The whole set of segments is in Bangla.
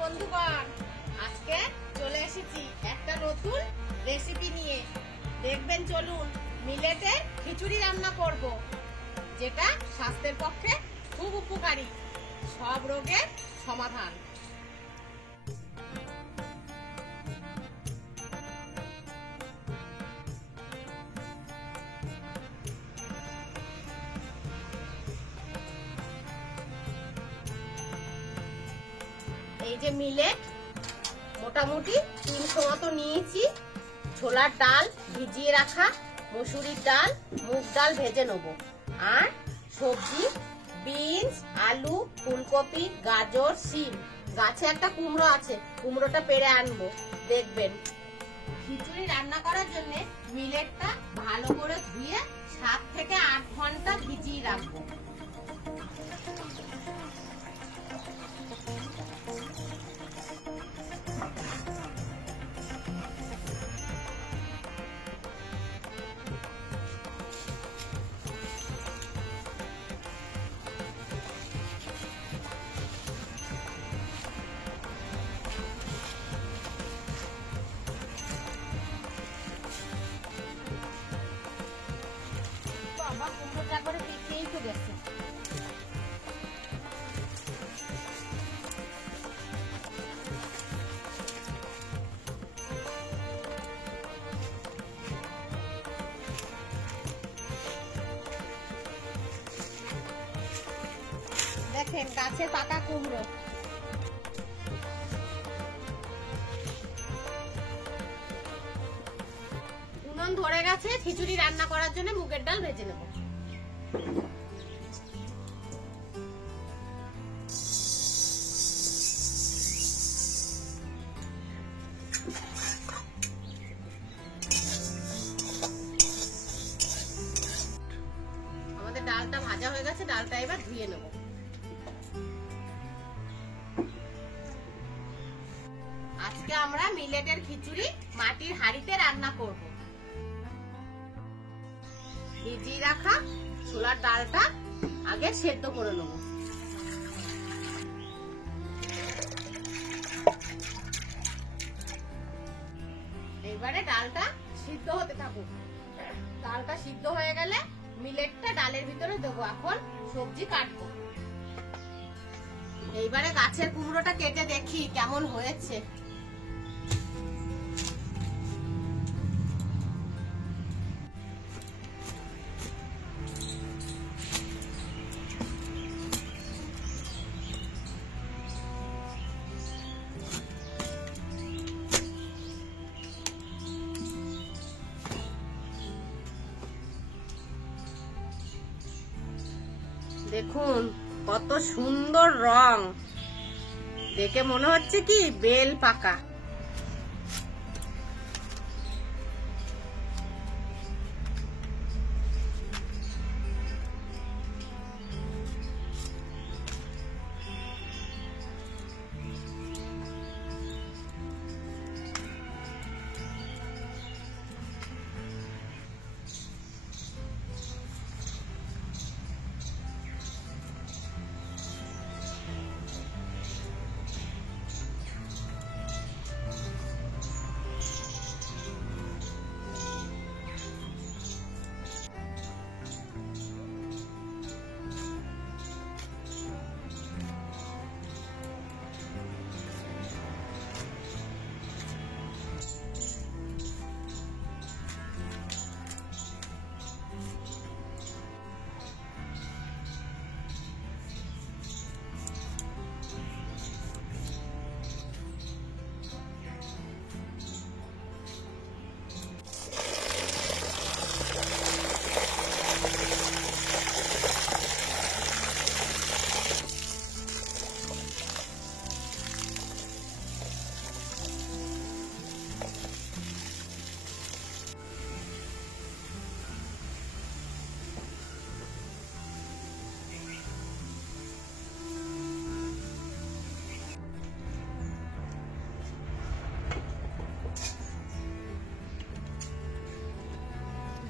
বন্ধুগণ, আজকে চলে এসেছি একটা নতুন রেসিপি নিয়ে। দেখবেন, চলুন মিলেটের খিচুড়ি রান্না করব, যেটা স্বাস্থ্যের পক্ষে খুব উপকারী, সব রোগের সমাধান। এই যে মিলেট মোটামুটি 300 মতো নিয়েছি। ছোলার ডাল ভিজিয়ে রাখা, মসুরির ডাল, মুগ ডাল ভেজে নেব, আর সবজি বিনস, আলু, ফুলকপি, গাজর, শিম। গাছে একটা কুমড়ো আছে, কুমড়োটা পেড়ে আনবো। দেখবেন, খিচুড়ি রান্না করার জন্য মিলেটটা ভালো করে ধুয়ে 7 থেকে 8 ঘন্টা ভিজিয়ে রাখবো। কুমড়োটা করে পেকেই তো গেছে। দেখেন, গাছে পাকা কুমড়ো। উনুন ধরে গেছে, খিচুড়ি রান্না করার জন্য মুগের ডাল ভেজে নেব। আমাদের ডালটা ভাজা হয়ে গেছে, ডালটা এবার ধুয়ে নেব। আজকে আমরা মিলেটের খিচুড়ি মাটির হাঁড়িতে রান্না করব। ভিজিয়ে রাখা ছোলার ডালটা আগে সেদ্ধ করে নেব। এবারে ডালটা সিদ্ধ হতে থাকুক। ডালটা সিদ্ধ হয়ে গেলে মিলেটটা ডালের ভিতরে দেবো। এখন সবজি কাটবো। এইবারে গাছের কুমড়োটা কেটে দেখি কেমন হয়েছে। দেখুন কত সুন্দর রং, দেখে মনে হচ্ছে কি বেল পাকা।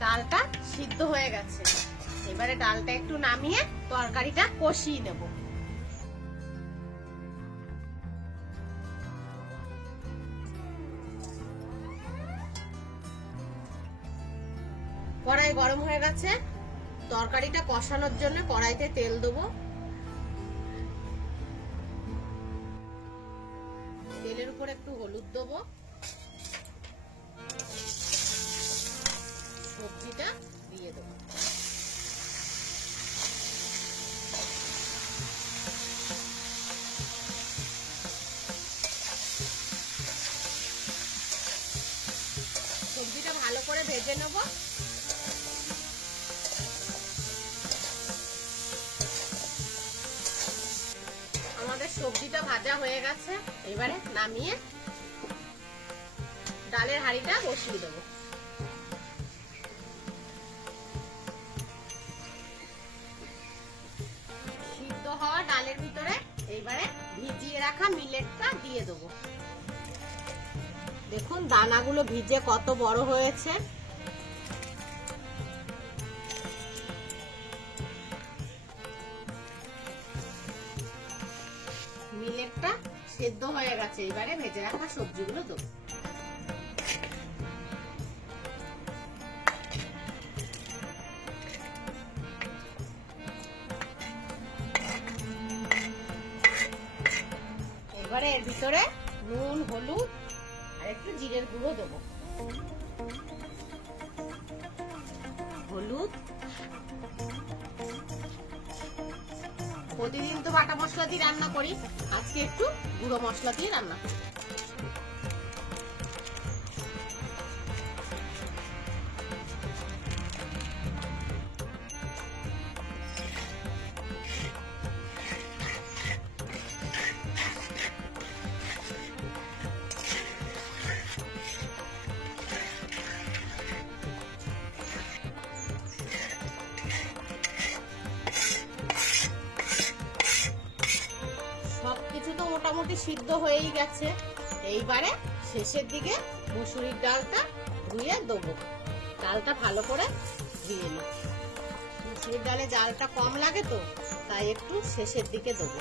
ডালটা সিদ্ধ হয়ে গেছে। এবারে ডালটা একটু নামিয়ে তরকারিটা কষিয়ে নেব। কড়াই গরম হয়ে গেছে, তরকারিটা কষানোর জন্য কড়াইতে তেল দেবো। তেলের উপর একটু হলুদ দেবো, সবজিটা দিয়ে দেবো। সবজিটা ভালো করে ভেজে নেব। আমাদের সবজিটা ভাজা হয়ে গেছে, এবারে নামিয়ে ডালের হাঁড়িটা বসিয়ে দেবো। সিদ্ধ হওয়া ডালের ভিতরে এইবারে ভিজিয়ে রাখা মিলেটটা দিয়ে দেবো। দেখুন দানাগুলো ভিজে কত বড় হয়েছে। মিলেটটা সেদ্ধ হয়ে গেছে, এবারে ভেজে রাখা সবজিগুলো দেবো। এবারে এর ভিতরে নুন, হলুদ আর একটু জিরের গুঁড়ো দেবো। হলুদ, প্রতিদিন তো বাটা মশলা দিয়ে রান্না করি, আজকে একটু গুঁড়ো মশলা দিয়ে রান্না করি। সবকিছু তো মোটামুটি সিদ্ধ হয়েই গেছে, এইবারে শেষের দিকে মুসুরির ডালটা ধুয়ে দেবো। ডালটা ভালো করে ধুয়ে নিই, মুসুরির ডালে জালটা কম লাগে তো, তাই একটু শেষের দিকে দেবো।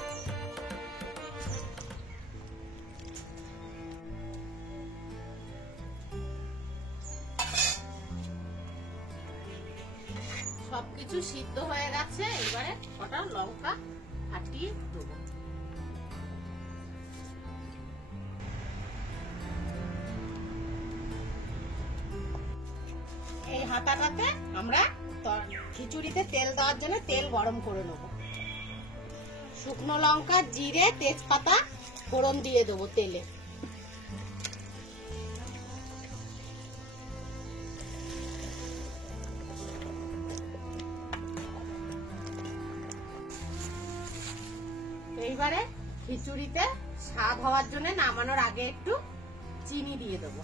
সবকিছু সিদ্ধ হয়ে গেছে, এবারে কটা লঙ্কা ফাটিয়ে দেবো। এই হাতাটাতে আমরা খিচুড়িতে তেল দেওয়ার জন্য তেল গরম করে নেব। শুকনো লঙ্কা, জিরে, তেজপাতা ফোড়ন দিয়ে দেবো তেলে। এইবারে খিচুড়িতে স্বাদ হওয়ার জন্য নামানোর আগে একটু চিনি দিয়ে দেবো।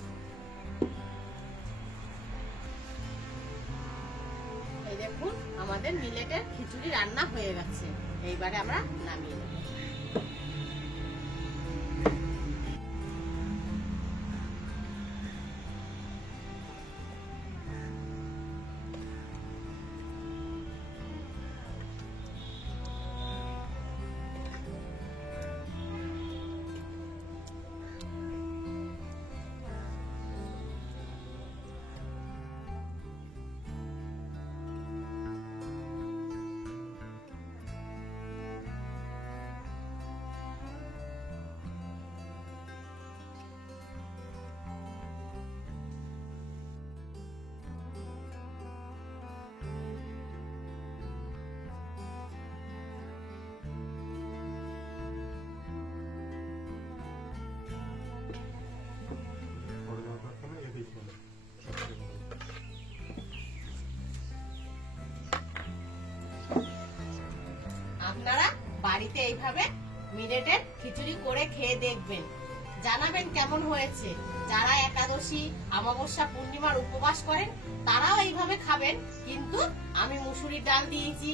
এই দেখুন আমাদের মিলেটের খিচুড়ি রান্না হয়ে গেছে, এইবারে আমরা নামিয়ে নেব। আপনারা বাড়িতে এইভাবে মিলেটের খিচুড়ি করে খেয়ে দেখবেন, জানাবেন কেমন হয়েছে। যারা একাদশী, অমাবস্যা, পূর্ণিমার উপবাস করেন তারাও এইভাবে খাবেন, কিন্তু আমি মুসুরির ডাল দিয়েছি,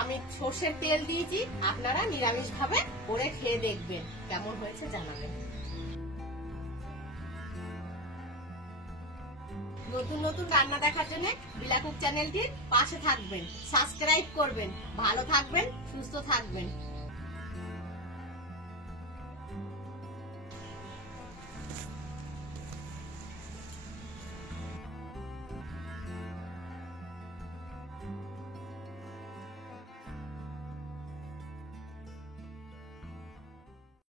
আমি সর্ষের তেল দিয়েছি, আপনারা নিরামিষ ভাবে করে খেয়ে দেখবেন, কেমন হয়েছে জানাবেন। নতুন নতুন রান্না দেখার জন্য বিলা কুক চ্যানেলটির পাশে থাকবেন, সাবস্ক্রাইব করবেন। ভালো থাকবেন, সুস্থ থাকবেন।